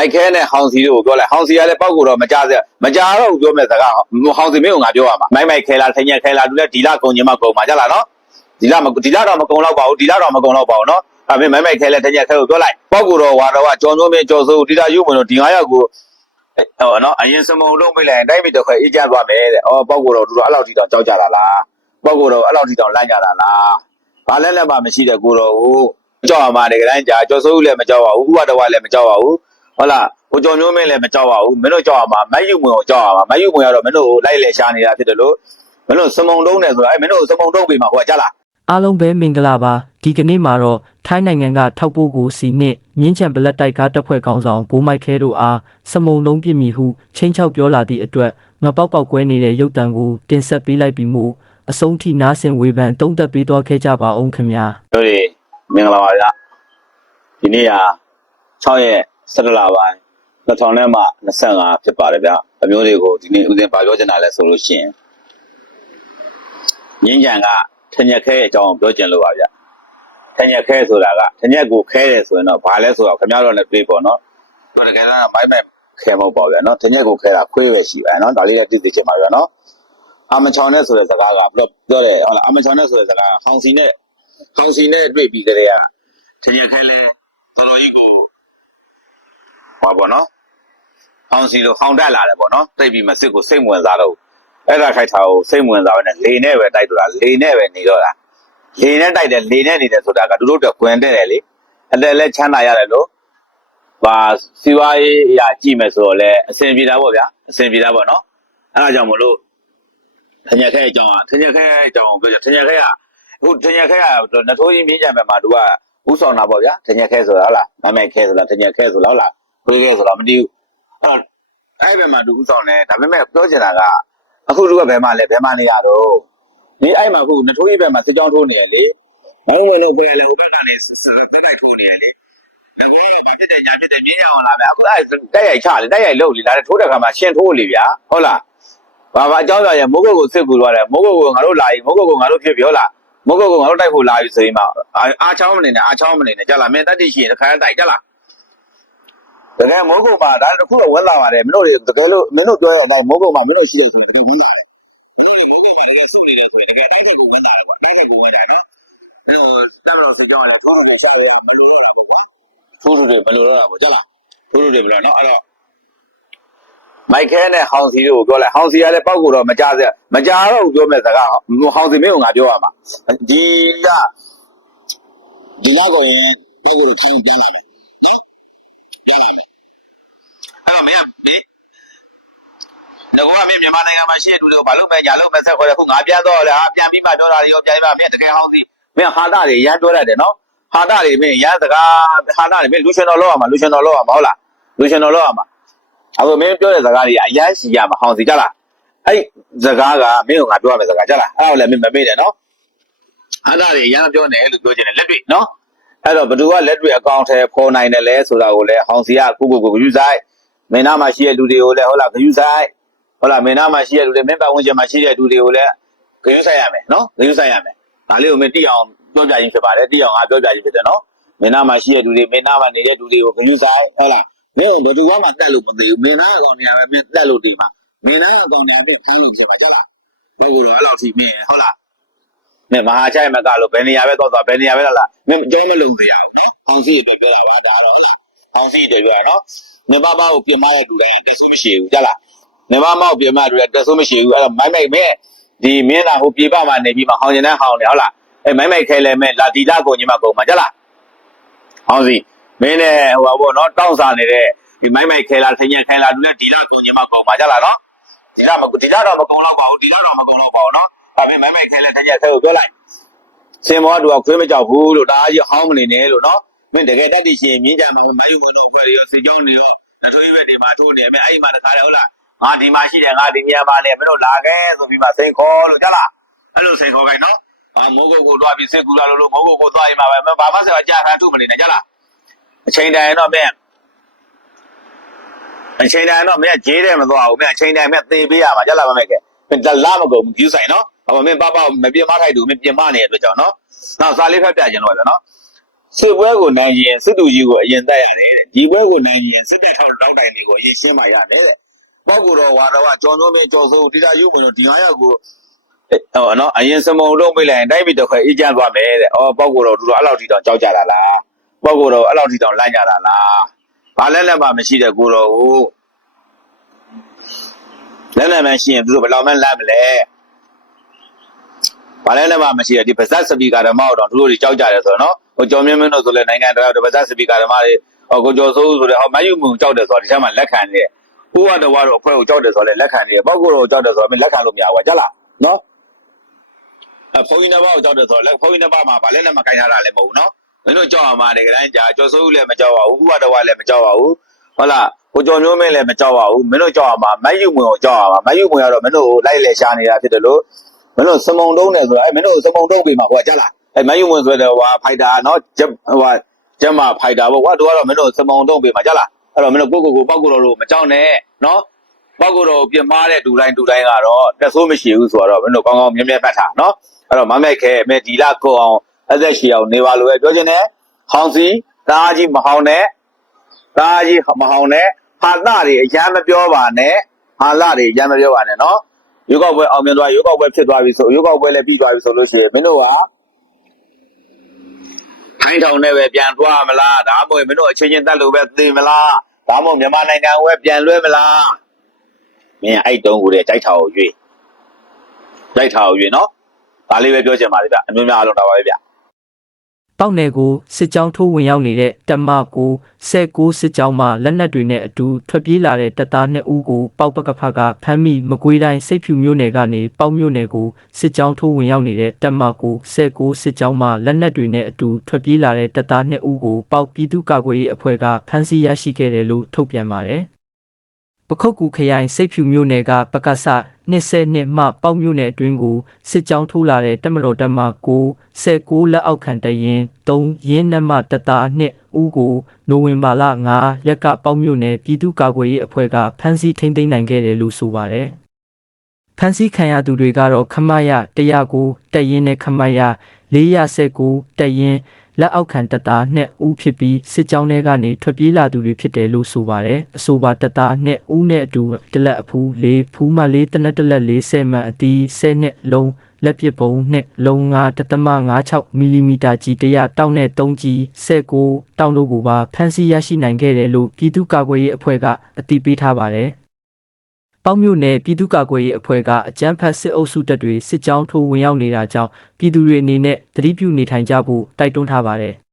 မိုက်ခဲနဲ့ဟောင်စီတို့ကိုပြောလိုက်ဟောင်စီကလည်းပောက်ကိုတော့မကြစေမကြတော့ဘူးပြောမဲ့စကားဟောင်စီမင်းကိုငါပြောရမှာမိုက်မိုက်ခဲလာထင်ရခဲလာသူလည်းဒီလကုန်ချင်းမကုန်ပါကြလားနော်ဒီလမဒီလတော့မကုန်တော့ပါဘူးဒီလတော့မကုန်တော့ပါဘူးနော်ဒါပေမဲ့မိုက်မိုက်ခဲလည်းထင်ရခဲကိုပြောလိုက်ပောက်ကိုတော့ဝါတော့ကကြောင်ကျိုးမင်းကြော်စိုးဒီလာယူမလို့ဒီ9ယောက်ကိုဟောနော်အရင်စမုံလုံးမိလိုက်ရင်တိုင်းပြည်တစ်ခွဲအေးကြသွားမယ်တဲ့အော်ပောက်ကိုတော့သူတို့အဲ့လောက်ထိတော့ကြောက်ကြတာလားပောက်ကိုတော့အဲ့လောက်ထိတော့လန့်ကြတာလားဘာလဲလည်းမမရှိတဲ့ကိုတော့ကိုကြောက်ရမှာတကယ်တမ်းကြာကြော်စိုးလည်းမကြောက်ပါဘူးဥပဒဝလည်းမကြောက်ပါဘူး ဟုတ်လားကိုကျော်မျိုးမင်းလည်းမကြောက်ပါဘူးမင်းတို့ကြောက်ရမှာမတ်ယူမွင်ကိုကြောက်ရမှာမတ်ယူမွင်ကတော့မင်းတို့ကိုလိုက်လေရှာနေတာဖြစ်တယ်လို့မင်းတို့စမုံတုံးတယ်ဆိုတာအဲမင်းတို့စမုံတုံးပြီမှာဟိုကကြလားအားလုံးပဲမင်္ဂလာပါဒီကနေ့မှာတော့ထိုင်းနိုင်ငံကထောက်ပို့ကိုစီနစ်မြင်းချံဘလက်တိုက်ကားတပ်ဖွဲ့ကောင်ဆောင်ဘိုးမိုက်ခဲတို့အားစမုံလုံးပြစ်မိဟုချင်းချောက်ပြောလာသည့်အတွက်ငပောက်ပေါက်ကွဲနေတဲ့ရုပ်တံကိုတင်ဆက်ပေးလိုက်ပြီးမှအဆုံးထိနားဆင်ဝေဖန်တုံးသက်ပေးသွားခဲ့ကြပါအောင်ခင်ဗျာတို့တွေမင်္ဂလာပါဗျာဒီနေ့က6ရက် 17လပိုင်း2000နဲ့မှ25ဖြစ်ပါတယ်ဗျာအမျိုးတွေကိုဒီနေ့ဦးဇင်းဗာပြောချင်တာလဲဆိုလို့ရှိရင်ငင်းကြံကထညက်ခဲအကြောင်းပြောချင်လို့ပါဗျာထညက်ခဲဆိုတာကထညက်ကိုခဲတယ်ဆိုရင်တော့ဘာလဲဆိုတော့ခင်ဗျားတို့လည်းတွေးပေါ့နော်တို့တကယ်တော့မိုက်မဲ့ခဲမဟုတ်ပါဘူးဗျာနော်ထညက်ကိုခဲတာခွေးပဲရှိပါနော်ဒါလေးလည်းသိသိချင်ပါဗျာနော်အာမချောင်နဲ့ဆိုတဲ့စကားကဘယ်လိုပြောတယ်ဟုတ်လားအာမချောင်နဲ့ဆိုတဲ့စကားဟောင်စီနဲ့ဟောင်စီနဲ့တွေ့ပြီးကြတဲ့ကထညက်ခဲလဲတော်တော်ကြီးကို ဟောပေါ့နော်ဟောင်စီလိုဟောင်တက်လာတယ်ပေါ့နော်တိတ်ပြီးမစစ်ကိုစိတ်ဝင်စားတော့အဲ့ဒါခိုက်တာကိုစိတ်ဝင်စားပဲနဲ့လေနဲ့ပဲတိုက်တော့တာလေနဲ့ပဲနေတော့တာလေနဲ့တိုက်တယ်လေနဲ့နေတယ်ဆိုတာကသူတို့တော့ကွင်တဲ့တယ်လေအတက်လဲချမ်းသာရတယ်လို့ဘာစီဝါရေးအရာကြည့်မယ်ဆိုတော့လဲအဆင်ပြေတာပေါ့ဗျာအဆင်ပြေတာပေါ့နော်အဲ့ဒါကြောင့်မလို့ထညက်ခဲအကြောင်းကထညက်ခဲအကြောင်းကိုပြောထညက်ခဲကဟိုထညက်ခဲကနထိုးကြီးမြင်းကြံပဲမှာသူကဥဆောင်တာပေါ့ဗျာထညက်ခဲဆိုတာဟုတ်လားမမဲခဲဆိုတာထညက်ခဲဆိုတာဟုတ်လား ခွေးခဲဆိုတာမသိဘူးအဲ့တော့အဲ့ဘက်မှာသူဥဆောင်တယ်ဒါပေမဲ့ပြောချင်တာကအခုသူကဘယ်မှာလဲဘယ်မှာနေရတော့ဒီအဲ့မှာခုနထိုးကြီးဘက်မှာစစ်ကြောင်းထိုးနေရလေမောင်ဝင်တော့ပဲလေဟိုဘက်ကနေတက်တိုက်ထိုးနေရလေငါကတော့ဗာဖြစ်တယ်ညာဖြစ်တယ်မြင်းရအောင်လာမယ်အခုအဲ့တက်ရိုက်ချလေတက်ရိုက်လို့လေဒါထိုးတဲ့ခါမှာရှင်ထိုးလေဗျာဟုတ်လားဘာဘာအကြောင်းပြရမိုးကုတ်ကိုစစ်ကူသွားတယ်မိုးကုတ်ကိုငါတို့လာရင်မိုးကုတ်ကိုငါတို့ဖြစ်ပြီဟုတ်လားမိုးကုတ်ကိုငါတို့တိုက်ဖို့လာပြီဆိုရင်မှအားချောင်းမနေနဲ့အားချောင်းမနေနဲ့ကြလားမင်းတက်တိရှိရင်တစ်ခါတိုက်ကြလား တကယ်မိုးကုတ်မှာဒါတစ်ခုတော့ဝင်လာပါတယ်မင်းတို့တကယ်လို့မင်းတို့ပြောရအောင်မိုးကုတ်မှာမင်းတို့ရှိတယ်ဆိုရင်တကယ်ဝင်လာတယ်မင်းတို့မိုးကုတ်မှာတကယ်စုနေတယ်ဆိုရင်တကယ်တိုက်တဲ့ကိုဝင်လာတယ်ကွာတိုက်တဲ့ကိုဝင်တာနော်အဲ့တော့တက်တော့စကြောင်းရထိုးလို့ရှာရမလို့ရတာပေါ့ကွာထိုးလို့တယ်မလို့ရတာပေါ့ကြလားထိုးလို့တယ်မလို့နော်အဲ့တော့မိုက်ခဲနဲ့ဟောင်စီတို့ကိုပြောလိုက်ဟောင်စီကလည်းပောက်ကိုတော့မကြစေမကြတော့ဘူးပြောမဲ့စကားဟောင်စီမင်းကိုငါပြောရမှာဒီကဒီလောက်ကိုရင်ပောက်ကိုချင်းပြန်လာတယ် အဲ့မင်းတော့ကမင်းမြန်မာနိုင်ငံမှာရှိတဲ့လူတွေကိုဘာလို့မဲညာလို့မဲဆက်ခေါ်တယ်ခုငါပြန်တော့လေဟာပြန်ပြီးမှပြောတာတွေရောပြန်ပြီးမှမင်းတကယ်ဟောင်းစီမင်းဟာတာတွေရမ်းပြောရတယ်နော်ဟာတာတွေမင်းရမ်းစကားဟာတာတွေမင်းလူရှင်တော်လောက်ရမှာလူရှင်တော်လောက်ရမှာဟုတ်လားလူရှင်တော်လောက်ရမှာအခုမင်းပြောတဲ့စကားတွေအရမ်းရှိရမှာဟောင်းစီကြလားအဲ့စကားကမင်းကငါပြောရမယ့်စကားကြလားအဲ့ဒါကိုလည်းမင်းမမေ့နဲ့နော်ဟာတာတွေရမ်းပြောနေလို့ပြောချင်တယ်လက်တွေ့နော်အဲ့တော့ဘသူကလက်တွေ့အကောင့်ထဲပေါ်နိုင်တယ်လဲဆိုတာကိုလည်းဟောင်းစီကကိုကိုကိုဂယူဆိုင် မင်းနာမှာရှိတဲ့လူတွေကိုလည်းဟုတ်လားဂယူဆိုင်ဟုတ်လားမင်းသားမှာရှိတဲ့လူတွေမင်းပတ်ဝန်းကျင်မှာရှိတဲ့လူတွေကိုလည်းဂရုစိုက်ရမယ်နော်ဂရုစိုက်ရမယ်ဒါလေးကိုမင်းတိအောင်ပြောပြခြင်းဖြစ်ပါတယ်တိအောင်ငါပြောပြခြင်းဖြစ်တယ်နော်မင်းသားမှာရှိတဲ့လူတွေမင်းသားမှာနေတဲ့လူတွေကိုဂရုစိုက်ဟုတ်လားမင်းကဘယ်သူမှတက်လို့မသိဘူးမင်းသားအကောင်နေရာပဲမင်းတက်လို့ဒီမှာမင်းသားအကောင်နေရာနဲ့ဖမ်းလို့ဖြစ်ပါကြလားဘယ်လိုတော့အဲ့လောက်ထိမင်းဟုတ်လားမင်းမဟာချိုင်မကလို့ဘယ်နေရာပဲတော့သွားဘယ်နေရာပဲလားမင်းကြောမလုံသေးရအောင်အောင်စီပဲပြောတာပါဒါတော့အောင်စီတယ်ပြောရနော် မင်းဘာဘာကိုပြင်မတဲ့လူတိုင်းတက်ဆုံးမရှိဘူးကြလားနေမမောက်ပြင်မတွေတက်ဆိုးမရှိဘူးအဲ့တော့မိုက်မိုက်မဲဒီမင်းသားဟိုပြေပမှာနေပြီးမှဟောင်းကျင်တဲ့ဟောင်းနေဟုတ်လားအဲ့မိုက်မိုက်ခဲလဲမဲလာတီလာကိုညီမကုန်မှာကြလားဟောင်းစီမင်းနဲ့ဟိုပါဘောနော်တောင်းစားနေတဲ့ဒီမိုက်မိုက်ခဲလာဆင်းရဲခဲလာလူနဲ့တီလာကိုညီမကုန်မှာကြလားနော်ဒီလာမဒီလာတော့မကုန်တော့ပါဘူးဒီလာတော့မကုန်တော့ပါဘူးနော်ဒါပေမဲ့မိုက်မိုက်ခဲလဲဆင်းရဲခဲကိုပြောလိုက်စင်မောတူကခွေးမကြောက်ဘူးလို့ဒါကြီးဟောင်းမနေနဲ့လို့နော်မင်းတကယ်တက်တည်ရှင်မြင်းကြမှာမယူမွန်တော့အဖွဲ့တွေရောစီကြောင်းတွေရော တထွေးဘက်တွေမှာထိုးနေမယ်အဲ့ဒီမှာတခါလေဟုတ်လားငါဒီမှာရှိတယ်ငါဒီနေရာမှာလေမင်းတို့လာခဲ့ဆိုပြီးမှစိန်ခေါ်လို့ကြလားအဲ့လိုစိန်ခေါ်ခိုင်းနော်အာမိုးကုတ်ကိုတွားပြီးစစ်ကူလာလို့လို့မိုးကုတ်ကိုတွားရင်မှာပဲဘာမှဆက်ကြာခံထုမနေနဲ့ကြလားအချိန်တိုင်းတော့မင်းအချိန်တိုင်းတော့မင်းဂျေးတယ်မသွားဘူးမင်းအချိန်တိုင်းမင်းသေပေးရမှာကြလားမမဲကဲမင်းလာမကုန်ဘူးယူဆိုင်နော်ဟောမင်းပပမပြင်းမထိုက်တူမင်းပြင်းမနေတဲ့အတွက်ကြောင့်နော်နောက်စာလေးဖက်ပြခြင်းတော့ပဲနော် စစ်ပွဲကိုနိုင်ရင်စစ်သူကြီးကိုအရင်တက်ရတယ်တဲ့ဒီပွဲကိုနိုင်ရင်စစ်တပ်ထောက်တောက်တိုင်တွေကိုအရင်ရှင်းမှရတယ်တဲ့ပောက်ကိုတော့ဝါတော့ကြော်ညုံးမင်းကြော်စိုးတိတာရုပ်ကိုဒီဟာရောက်ကိုဟောနော်အရင်စမုံလုံးမိလိုက်ရင်တိုက်ပြီးတစ်ခွဲအေးချမ်းသွားမယ်တဲ့အော်ပောက်ကိုတော့သူတို့အဲ့လောက်ထိတောင်ကြောက်ကြတာလားပောက်ကိုတော့အဲ့လောက်ထိတောင်လန့်ကြတာလားဘာလဲလက်မှမရှိတဲ့ကိုတော့ကိုလက်လက်မှရှိရင်သူတို့ဘယ်လောက်မှလန့်မလဲဘာလဲလည်းမမရှိရဒီပါဇက်စပီကာဓမ္မတော့သူတို့တွေကြောက်ကြတယ်ဆိုတော့နော် ဟိုကျော်မြင့်မင်းတို့ဆိုလဲနိုင်ငံတော်ဒီပါဇက်စပီကာဓမ္မတွေဟိုကိုကျော်စိုးဆိုတဲ့ဟောမယူမှုကြောက်တယ်ဆိုတော့ဒီထဲမှာလက်ခံနေတယ်ဥဝတော်ကတော့အဖွဲ့ကိုကြောက်တယ်ဆိုတော့လဲလက်ခံနေတယ်ပောက်ကိုတော့ကြောက်တယ်ဆိုတော့မင်းလက်ခံလို့မရဘူးကြလားနော်အဖုန်းကြီးနှစ်ပါးကိုကြောက်တယ်ဆိုတော့လက်ဖုန်းကြီးနှစ်ပါးမှာဘာလဲလည်းမကင်ထားတာလည်းမဟုတ်ဘူးနော်မင်းတို့ကြောက်အောင်ပါတယ်ကတိုင်းကြာကျော်စိုးလည်းမကြောက်ပါဘူးဥဝတော်ကလည်းမကြောက်ပါဘူးဟုတ်လားကိုကျော်မျိုးမင်းလည်းမကြောက်ပါဘူးမင်းတို့ကြောက်အောင်မှာမယူမှုကိုကြောက်အောင်မှာမယူမှုကတော့မင်းတို့လိုက်လေရှာနေတာဖြစ်တယ်လို့မင်းတို့စမုံတုံးတယ်ဆိုတာအဲမင်းတို့စမုံတုံးပြီမှာဟိုကကြလား အဲမယူဝင်ဆိုတဲ့ဟိုဖိုက်တာနော်ဂျက်ဟိုဂျက်မာဖိုက်တာပေါ့ကွာတို့ကတော့မင်းတို့စမုံတုံးပြီမှာကြလားအဲ့တော့မင်းတို့ကိုကိုကိုပောက်ကိုတော်တို့မကြောက်နဲ့နော်ပောက်ကိုတော်ပြင်မာတဲ့ဒူတိုင်းဒူတိုင်းကတော့တက်ဆိုးမရှိဘူးဆိုတော့မင်းတို့ကောင်းကောင်းမြဲမြဲပတ်ထားနော်အဲ့တော့မမဲ့ခဲမဲဒီလာကိုအောင်အသက်ရှည်အောင်နေပါလို့ပဲပြောချင်တယ်ဟောင်းစီတားကြီးမဟောင်းနဲ့တားကြီးမဟောင်းနဲ့ဟာတာတွေအရမ်းမပြောပါနဲ့ဟာလာတွေအရမ်းမပြောပါနဲ့နော်ရွေးကောက်ပွဲအောင်မြင်သွားရွေးကောက်ပွဲဖြစ်သွားပြီဆိုရွေးကောက်ပွဲလည်းပြီးသွားပြီဆိုလို့ရှိရင်မင်းတို့က ထိုင်းထောင်နဲ့ပဲပြန်သွားမလားဒါမှမဟုတ်မင်းတို့အချင်းချင်းတက်လို့ပဲသိမလားဒါမှမဟုတ်မြန်မာနိုင်ငံကိုပဲပြန်လွှဲမလားမင်းအဲ့တုံးကိုလေကြိုက်တာကိုရွေးကြိုက်တာကိုရွေးနော်ဒါလေးပဲပြောချင်ပါတယ်ဗျအမျိုးများအားလုံးတော့ပါပဲဗျ ပေါက်နယ်ကိုစစ်ကြောင်းထိုးဝင်ရောက်နေတဲ့တပ်မကို19စစ်ကြောင်းမှလက်နက်တွေနဲ့အတူထွက်ပြေးလာတဲ့တပ်သား2ဦးကိုပေါက်ပကဖကဖမ်းမိမကွေးတိုင်းစိတ်ဖြူမြို့နယ်ကနေပေါက်မြို့နယ်ကိုစစ်ကြောင်းထိုးဝင်ရောက်နေတဲ့တပ်မကို19စစ်ကြောင်းမှလက်နက်တွေနဲ့အတူထွက်ပြေးလာတဲ့တပ်သား2ဦးကိုပေါက်ပြည်သူ့ကာကွယ်ရေးအဖွဲ့ကဖမ်းဆီးရရှိခဲ့တယ်လို့ထုတ်ပြန်ပါတယ် ပခုတ်ကူခရိုင်စိတ်ဖြူမြို့နယ်ကပကစ20နှစ်မှပေါက်မြို့နယ်အတွင်းကိုစစ်ကြောင်းထိုးလာတဲ့တပ်မတော်တပ်မကို19လက်အောက်ခံတရင်3ရင်းနှမတပ်သား2ဦးကိုနိုဝင်ဘာလ9ရက်ကပေါက်မြို့နယ်ပြည်သူ့ကာကွယ်ရေးအဖွဲ့ကဖမ်းဆီးထိန်းသိမ်းနိုင်ခဲ့တယ်လို့ဆိုပါတယ်။ဖမ်းဆီးခံရသူတွေကတော့ခမရ109တပ်ရင်းနဲ့ခမရ419တပ်ရင်း လက်အောက်ခံတပ်သား2ဦးဖြစ်ပြီးစစ်ကြောင်းထဲကနေထွက်ပြေးလာသူတွေဖြစ်တယ်လို့ဆိုပါတယ်။အဆိုပါတပ်သား2ဦးနဲ့အတူတလက်အဖူး၄ဖူးမ၄တနက်တလက်40မှန်အတီး10နှစ်လုံးလက်ပစ်ပုံနဲ့လုံး9တသမ56မီလီမီတာကြီးတရတောက်နဲ့3ကြီး19တောင်တို့ကိုပါဖမ်းဆီးရရှိနိုင်ခဲ့တယ်လို့ပြည်သူ့ကာကွယ်ရေးအဖွဲ့ကအတည်ပြုထားပါတယ်။ ပေါက်မြို့နယ်ပြည်သူ့ကာကွယ်ရေးအဖွဲ့ကအကြမ်းဖက်စစ်အုပ်စုတပ်တွေစစ်ကြောင်းထိုးဝင်ရောက်နေတာကြောင့်ပြည်သူတွေအနေနဲ့သတိပြုနေထိုင်ကြဖို့တိုက်တွန်းထားပါတယ်။